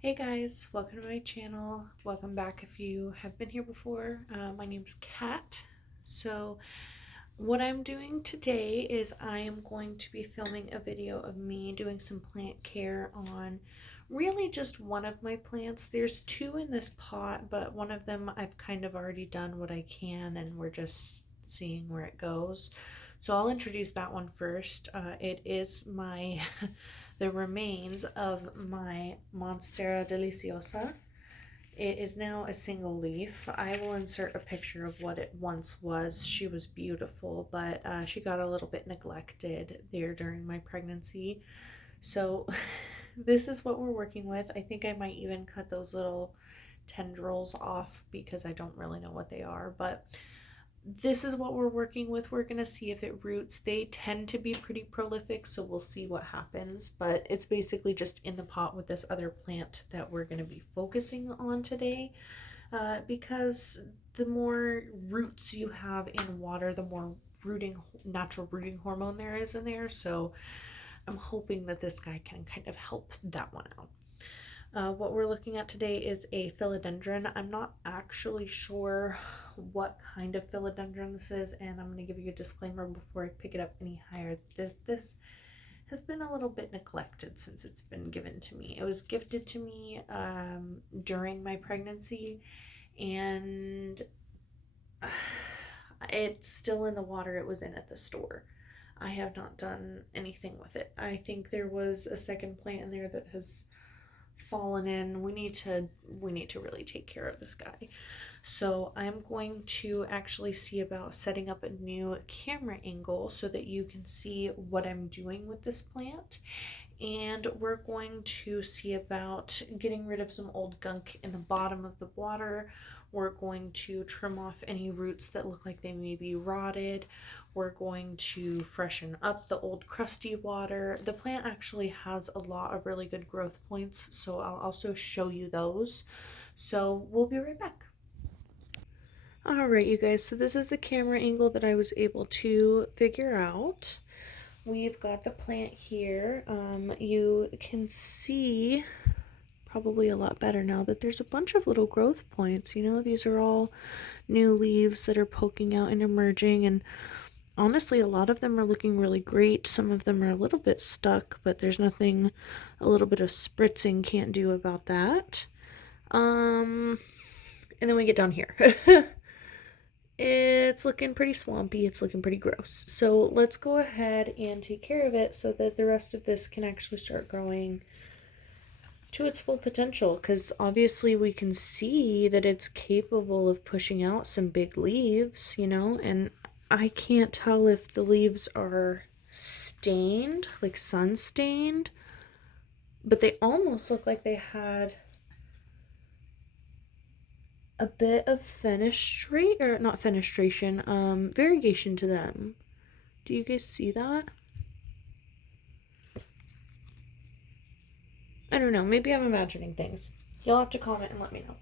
Hey guys, welcome to my channel. Welcome back if you have been here before. My name's Kat. So what I'm doing today is I am going to be filming a video of me doing some plant care on really just one of my plants. There's two in this pot, but one of them I've kind of already done what I can and we're just seeing where it goes. So I'll introduce that one first. It is my the remains of my Monstera deliciosa. It is now a single leaf. I will insert a picture of what it once was. She was beautiful, but she got a little bit neglected there during my pregnancy. So this is what we're working with. I think I might even cut those little tendrils off because I don't really know what they are, but this is what we're working with. We're going to see if it roots. They tend to be pretty prolific, so we'll see what happens. But it's basically just in the pot with this other plant that we're going to be focusing on today, because the more roots you have in water, the more natural rooting hormone there is in there. So I'm hoping that this guy can kind of help that one out. What we're looking at today is a philodendron. I'm not actually sure what kind of philodendron this is, and I'm going to give you a disclaimer before I pick it up any higher. This has been a little bit neglected since it's been given to me. It was gifted to me during my pregnancy, and it's still in the water it was in at the store. I have not done anything with it. I think there was a second plant in there that has fallen in. We need to really take care of this guy. So I'm going to actually see about setting up a new camera angle so that you can see what I'm doing with this plant. And we're going to see about getting rid of some old gunk in the bottom of the water. We're going to trim off any roots that look like they may be rotted. We're going to freshen up the old crusty water. The plant actually has a lot of really good growth points, so I'll also show you those. So we'll be right back. Alright, you guys, so this is the camera angle that I was able to figure out. We've got the plant here. You can see probably a lot better now that there's a bunch of little growth points. You know, these are all new leaves that are poking out and emerging, and honestly, a lot of them are looking really great. Some of them are a little bit stuck, but there's nothing a little bit of spritzing can't do about that. And then we get down here. It's looking pretty swampy. It's looking pretty gross. So let's go ahead and take care of it so that the rest of this can actually start growing to its full potential, because obviously we can see that it's capable of pushing out some big leaves, you know, and I can't tell if the leaves are stained, like sun stained, but they almost look like they had a bit of fenestration, or not fenestration, variegation to them. Do you guys see that? I don't know, maybe I'm imagining things. You'll have to comment and let me know.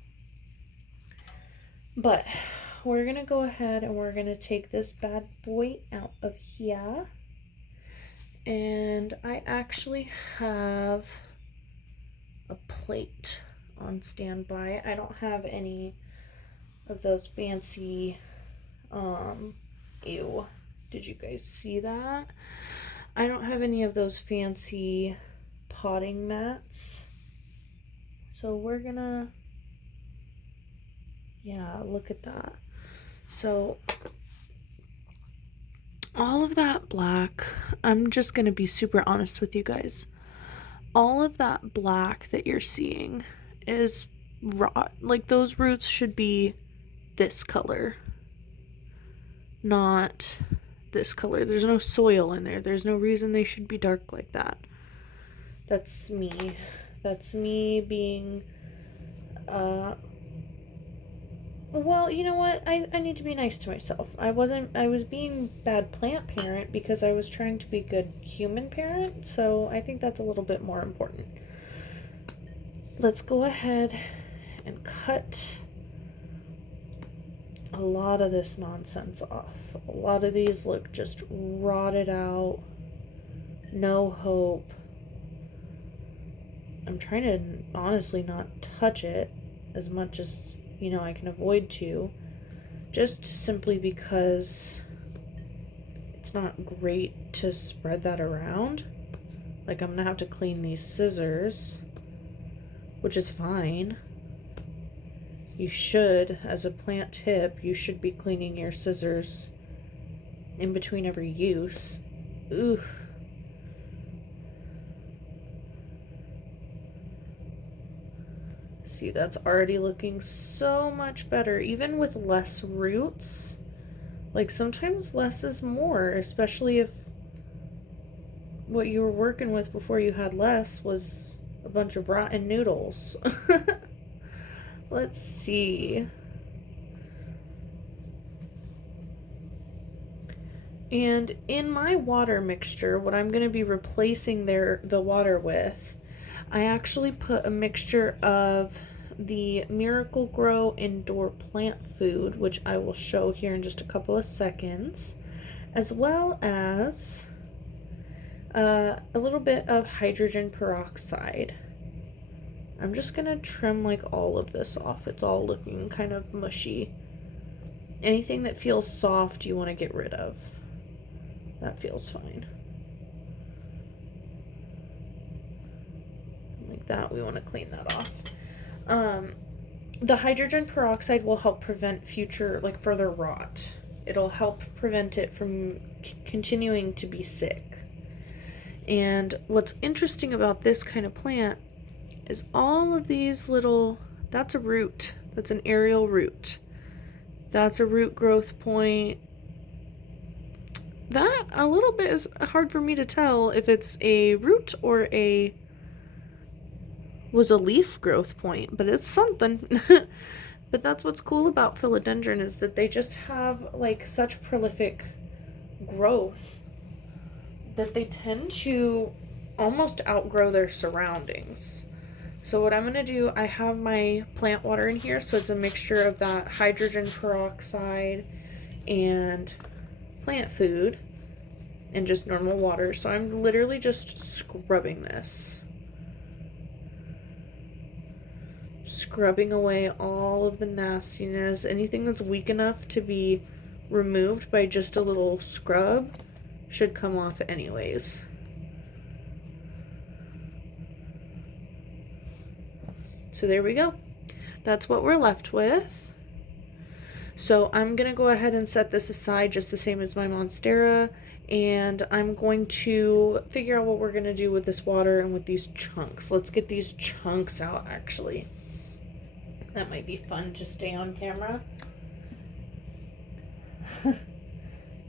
But we're gonna go ahead and we're gonna take this bad boy out of here. And I actually have a plate on standby. I don't have any of those fancy, ew, did you guys see that? I don't have any of those fancy potting mats. So we're gonna, yeah, look at that. So all of that black, I'm just gonna be super honest with you guys. All of that black that you're seeing is rot. Like, those roots should be this color, not this color. There's no soil in there. There's no reason they should be dark like that. That's me. That's me being, well, you know what? I need to be nice to myself. I was being bad plant parent because I was trying to be good human parent, so I think that's a little bit more important. Let's go ahead and cut a lot of this nonsense off. A lot of these look just rotted out, no hope. I'm trying to honestly not touch it as much as, you know, I can avoid to, just simply because it's not great to spread that around. Like, I'm gonna have to clean these scissors, which is fine. You should, as a plant tip, you should be cleaning your scissors in between every use. Ooh. See, that's already looking so much better, even with less roots. Like, sometimes less is more, especially if what you were working with before you had less was a bunch of rotten noodles. Let's see. And in my water mixture, what I'm going to be replacing the water with, I actually put a mixture of the Miracle Grow indoor plant food, which I will show here in just a couple of seconds, as well as a little bit of hydrogen peroxide. I'm just going to trim like all of this off. It's all looking kind of mushy. Anything that feels soft you want to get rid of. That feels fine. Like that, we want to clean that off. The hydrogen peroxide will help prevent further rot. It'll help prevent it from continuing to be sick. And what's interesting about this kind of plant is all of these little, that's a root. That's an aerial root. That's a root growth point. That a little bit is hard for me to tell if it's a root or was a leaf growth point, but it's something. But that's what's cool about philodendron, is that they just have like such prolific growth that they tend to almost outgrow their surroundings. So what I'm going to do, I have my plant water in here, so it's a mixture of that hydrogen peroxide and plant food and just normal water. So I'm literally just scrubbing this. Scrubbing away all of the nastiness, anything that's weak enough to be removed by just a little scrub should come off anyways. So there we go. That's what we're left with. So I'm going to go ahead and set this aside just the same as my Monstera, and I'm going to figure out what we're going to do with this water and with these chunks. Let's get these chunks out, actually. That might be fun to stay on camera.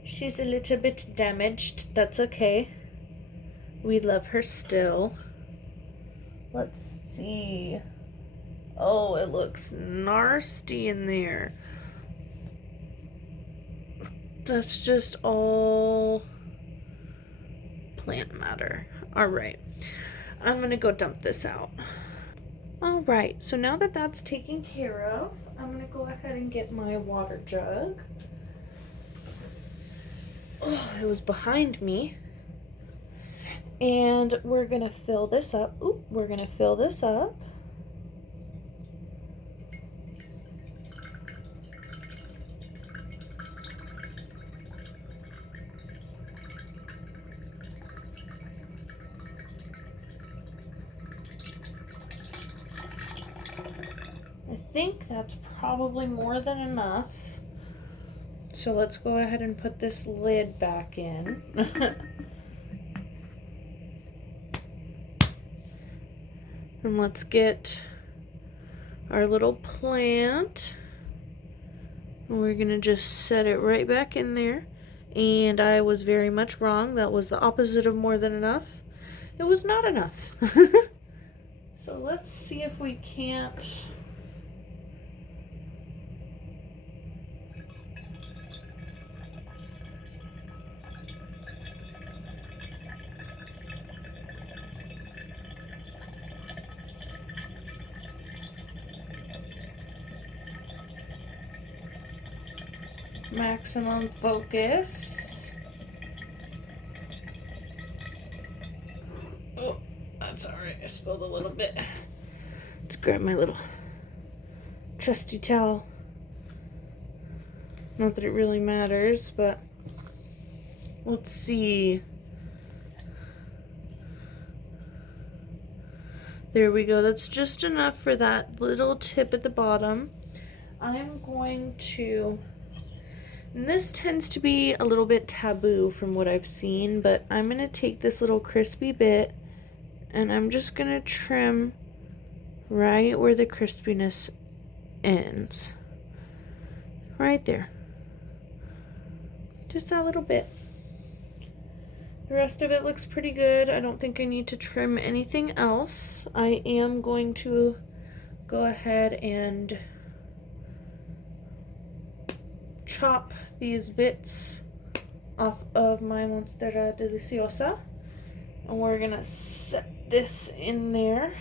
She's a little bit damaged. That's okay. We love her still. Let's see. Oh, it looks nasty in there. That's just all plant matter. All right. I'm going to go dump this out. All right. So now that that's taken care of, I'm going to go ahead and get my water jug. Oh, it was behind me. And we're going to fill this up. Ooh, we're going to fill this up. I think that's probably more than enough. So let's go ahead and put this lid back in. And let's get our little plant. And we're going to just set it right back in there. And I was very much wrong. That was the opposite of more than enough. It was not enough. So let's see if we can't... maximum focus. Oh, that's all right, I suppose. spilled a little bit. Let's grab my little trusty towel. Not that it really matters, but let's see. There we go. That's just enough for that little tip at the bottom. I'm going to, and this tends to be a little bit taboo from what I've seen, but I'm going to take this little crispy bit and I'm just going to trim right where the crispiness ends. Right there. Just that little bit. The rest of it looks pretty good. I don't think I need to trim anything else. I am going to go ahead and chop these bits off of my Monstera Deliciosa. And we're gonna set this in there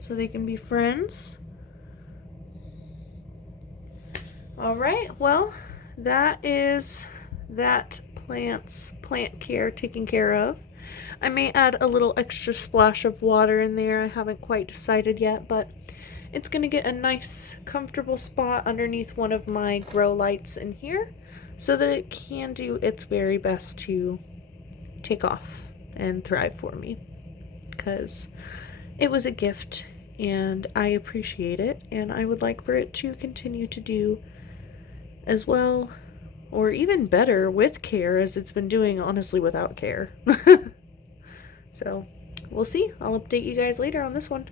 so they can be friends. Alright, well, that is that plant care taken care of. I may add a little extra splash of water in there. I haven't quite decided yet, but it's going to get a nice comfortable spot underneath one of my grow lights in here so that it can do its very best to take off and thrive for me, because it was a gift and I appreciate it, and I would like for it to continue to do as well or even better with care as it's been doing, honestly, without care. So we'll see. I'll update you guys later on this one.